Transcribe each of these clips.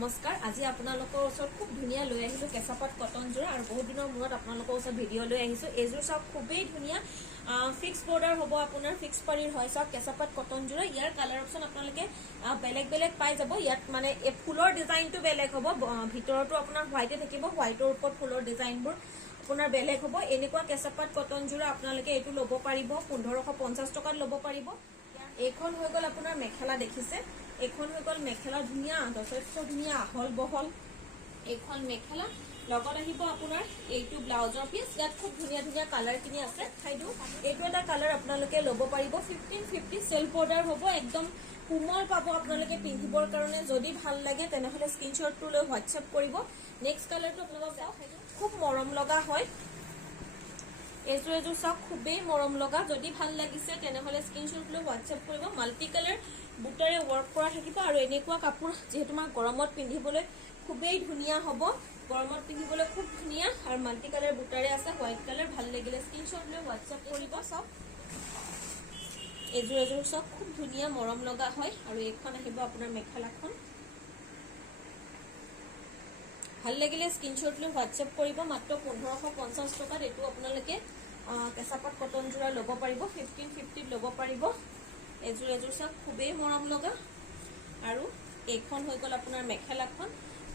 নমস্কাৰ আজি আপোনালোকৰ ওচৰত খুব ধুনীয়া লৈ আহিছো কেঁচাপাত কটন জোৰা আৰু বহুত দিনৰ মূৰত আপোনালোকৰ ওচৰত ভিডিঅ' লৈ আহিছো এইজোৰ সব খুবেই ধুনীয়া ফিক্স বৰ্ডাৰ হ'ব আপোনাৰ ফিক্স পাৰিৰ হয় সব কেঁচাপাত কটন জোৰা ইয়াৰ কালাৰ অপচন আপোনালোকে বেলেগ বেলেগ পাই যাব ইয়াত মানে এই ফুলৰ ডিজাইনটো বেলেগ হ'ব ভিতৰতো আপোনাৰ হোৱাইটে থাকিব হোৱাইটৰ ওপৰত ফুলৰ ডিজাইনবোৰ আপোনাৰ বেলেগ হ'ব এনেকুৱা কেঁচাপাত কটন জোৰা আপোনালোকে এইটো ল'ব পাৰিব 1550 টকাত ল'ব পাৰিব এইখন হৈ গ'ল আপোনাৰ মেখেলা দেখিছে এখন হৈ গ'ল মেখেলা ধুনীয়া যথেষ্ট ধুনীয়া আহল বহল এখন মেখেলা লগত আহিব আপোনাৰ এইটো ব্লাউজৰ পিস ইয়াত খুব ধুনীয়া ধুনীয়া কালাৰ কিনি আছে খাইদো এইটো এটা কালাৰ আপোনালোকে ল'ব পাৰিব 1550 সেল বৰ্ডাৰ হ'ব একদম কোমল পাব আপোনালোকে পিন্ধিবৰ কাৰণে যদি ভাল লাগে তেনেহলে স্ক্ৰিনশ্বটটো লৈ হোৱাটসএপ কৰিব নেক্সট কালাৰটো আপোনালোকক চাও খুব মৰম লগা হয় এজো সব খুবেই মৰম লগা যদি ভাল লাগিছে তেনেহলে স্ক্ৰিনশ্বট লৈ হোৱাটসএপ কৰিব মাল্টি কালাৰ বুটাৰে ওয়াৰ্ক কৰা থাকিব আৰু এনেকুৱা কাপোৰ যেহেতু মা গৰমত পিন্ধিবলৈ খুবেই ধুনীয়া হ'ব গৰমত পিন্ধিবলৈ খুব ধুনীয়া আৰু মাল্টি কালাৰ বুটাৰে আছে হোৱাইট কালাৰ ভাল লাগিলে স্ক্ৰিনশ্বট লৈ হোৱাটসএপ কৰিব সব এজো সব খুব ধুনীয়া মৰম লগা হয় আৰু এখন আহিব আপোনাৰ মেখেলাখন ভাল লাগিলে স্ক্ৰিনশ্বট লৈ হোৱাটসএপ কৰিব মাত্ৰ 1550 টকাত এটো আপোনালোকে কেঁচাপাত কটন জোৰা ল'ব পাৰিব 1550 ল'ব পাৰিব এজো সব খুবেই মৰম লগা আৰু এইখন হৈ গ'ল আপোনাৰ মেখেলাখন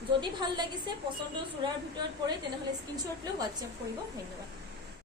যদি ভাল লাগিছে পছন্দৰ জোৰাৰ ভিতৰত পৰে তেনেহলে স্ক্ৰিনশ্বট লৈ হোৱাটসএপ কৰিব ধন্যবাদ